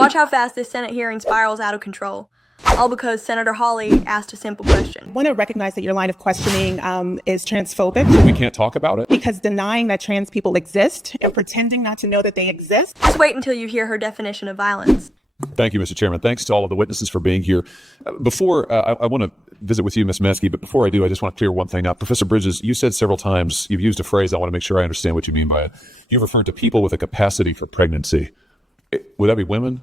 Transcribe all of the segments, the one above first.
Watch how fast this Senate hearing spirals out of control. All because Senator Hawley asked a simple question. I want to recognize that your line of questioning is transphobic. We can't talk about it? Because denying that trans people exist and pretending not to know that they exist. Just wait until you hear her definition of violence. Thank you, Mr. Chairman. Thanks to all of the witnesses for being here. Before, I want to visit with you, Ms. Meskey, but before I do, I just want to clear one thing up. Professor Bridges, you said several times, you've used a phrase, I want to make sure I understand what you mean by it. You've referred to people with a capacity for pregnancy. Would that be women?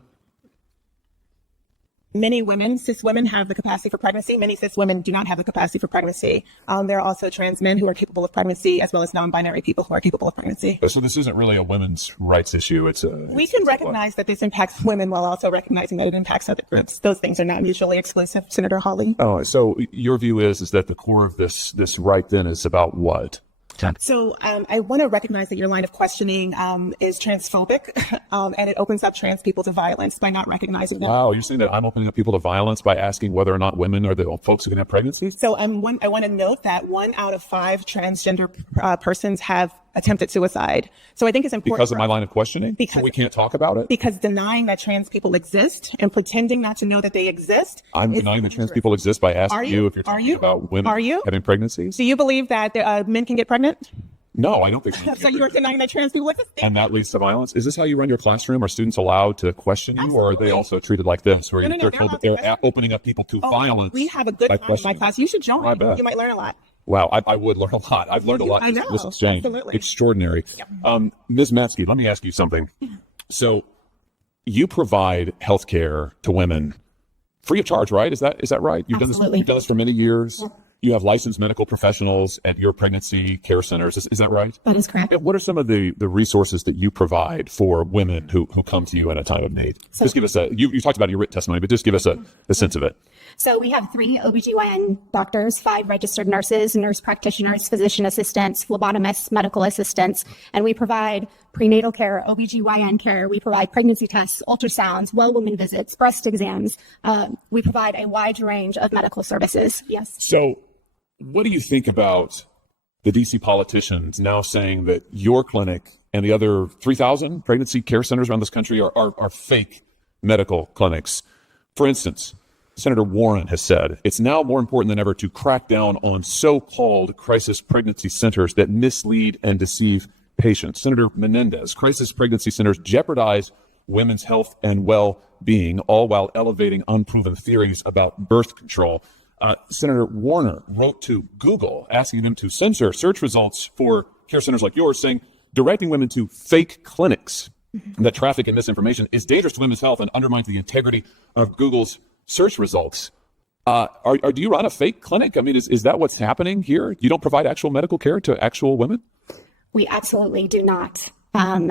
Many women, cis women, have the capacity for pregnancy. Many cis women do not have the capacity for pregnancy. There are also trans men who are capable of pregnancy, as well as non-binary people who are capable of pregnancy. So this isn't really a women's rights issue. We can recognize that this impacts women while also recognizing that it impacts other groups. Those things are not mutually exclusive, Senator Hawley. Oh, so your view is that the core of this right then is about what? So I want to recognize that your line of questioning is transphobic, and it opens up trans people to violence by not recognizing that. Wow, you're saying that I'm opening up people to violence by asking whether or not women are the folks who can have pregnancies? So I want to note that 1 out of 5 transgender persons have attempted suicide. So I think it's important. Because of my line of questioning? Because so we can't talk about it? Because denying that trans people exist and pretending not to know that they exist. I'm denying that trans people exist by asking you if you're talking about women having pregnancies? Do you believe that men can get pregnant? No, I don't think so. So you're denying that trans people exist? And that leads to violence? Is this how you run your classroom? Are students allowed to question you? Absolutely. Or are they also treated like this, where they're told that they're opening up people to violence? We have a good time in my class. You should join. You might learn a lot. Wow, I would learn a lot. I've learned a lot. I know. This exchange. Absolutely. Extraordinary. Yep. Ms. Matsky, let me ask you something. So you provide health care to women free of charge, right? Is that right? You've done this for many years. Yeah. You have licensed medical professionals at your pregnancy care centers. Is that right? That is correct. What are some of the resources that you provide for women who come to you in a time of need? So, just give us you talked about your written testimony, but just give us a sense of it. So we have 3 OBGYN doctors, 5 registered nurses, nurse practitioners, physician assistants, phlebotomists, medical assistants, and we provide prenatal care, OBGYN care. We provide pregnancy tests, ultrasounds, well woman visits, breast exams. We provide a wide range of medical services. Yes. So what do you think about the DC politicians now saying that your clinic and the other 3,000 pregnancy care centers around this country are fake medical clinics? For instance, Senator Warren has said it's now more important than ever to crack down on so-called crisis pregnancy centers that mislead and deceive patients. Senator Menendez, crisis pregnancy centers jeopardize women's health and well-being, all while elevating unproven theories about birth control. Senator Warner wrote to Google asking them to censor search results for care centers like yours, saying directing women to fake clinics that traffic in misinformation is dangerous to women's health and undermines the integrity of Google's search results. Do you run a fake clinic? I mean, is that what's happening here? You don't provide actual medical care to actual women? We absolutely do not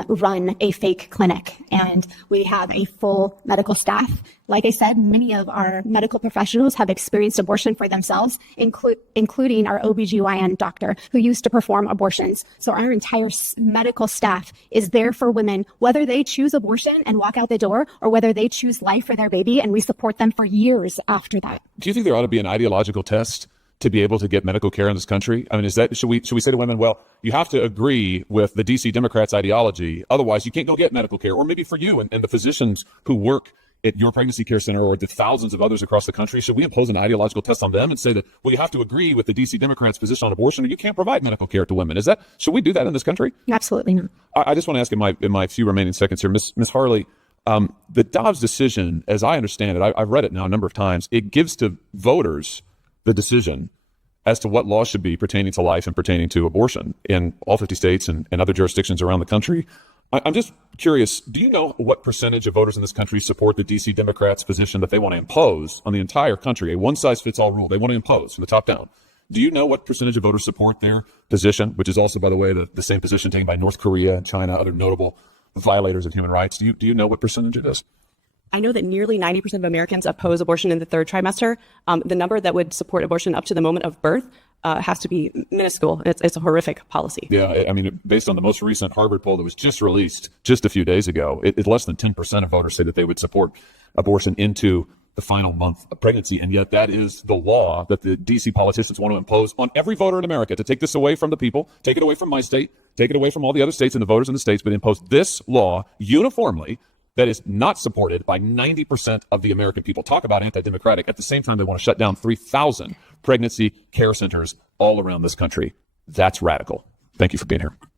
run a fake clinic, and we have a full medical staff. Like I said, many of our medical professionals have experienced abortion for themselves, including our OBGYN doctor who used to perform abortions. So our entire medical staff is there for women, whether they choose abortion and walk out the door or whether they choose life for their baby, and we support them for years after that. Do you think there ought to be an ideological test to be able to get medical care in this country? I mean, should we say to women, well, you have to agree with the DC Democrats' ideology, otherwise you can't go get medical care? Or maybe for you and the physicians who work at your pregnancy care center or the thousands of others across the country, should we impose an ideological test on them and say that, well, you have to agree with the DC Democrats' position on abortion or you can't provide medical care to women? Should we do that in this country? Absolutely not. I just want to ask in my few remaining seconds here, Ms. Harley, the Dobbs decision, as I understand it, I've read it now a number of times, it gives to voters the decision as to what laws should be pertaining to life and pertaining to abortion in all 50 states and other jurisdictions around the country. I'm just curious, do you know what percentage of voters in this country support the DC Democrats' position that they want to impose on the entire country, a one-size-fits-all rule they want to impose from the top down? Do you know what percentage of voters support their position, which is also, by the way, the same position taken by North Korea, China, other notable violators of human rights? Do you know what percentage it is? I know that nearly 90% of Americans oppose abortion in the 3rd trimester. The number that would support abortion up to the moment of birth has to be minuscule. It's a horrific policy. Yeah, I mean, based on the most recent Harvard poll that was just released just a few days ago, it's less than 10% of voters say that they would support abortion into the final month of pregnancy. And yet that is the law that the DC politicians want to impose on every voter in America, to take this away from the people, take it away from my state, take it away from all the other states and the voters in the states, but impose this law uniformly that is not supported by 90% of the American people. Talk about anti-democratic. At the same time, they want to shut down 3,000 pregnancy care centers all around this country. That's radical. Thank you for being here.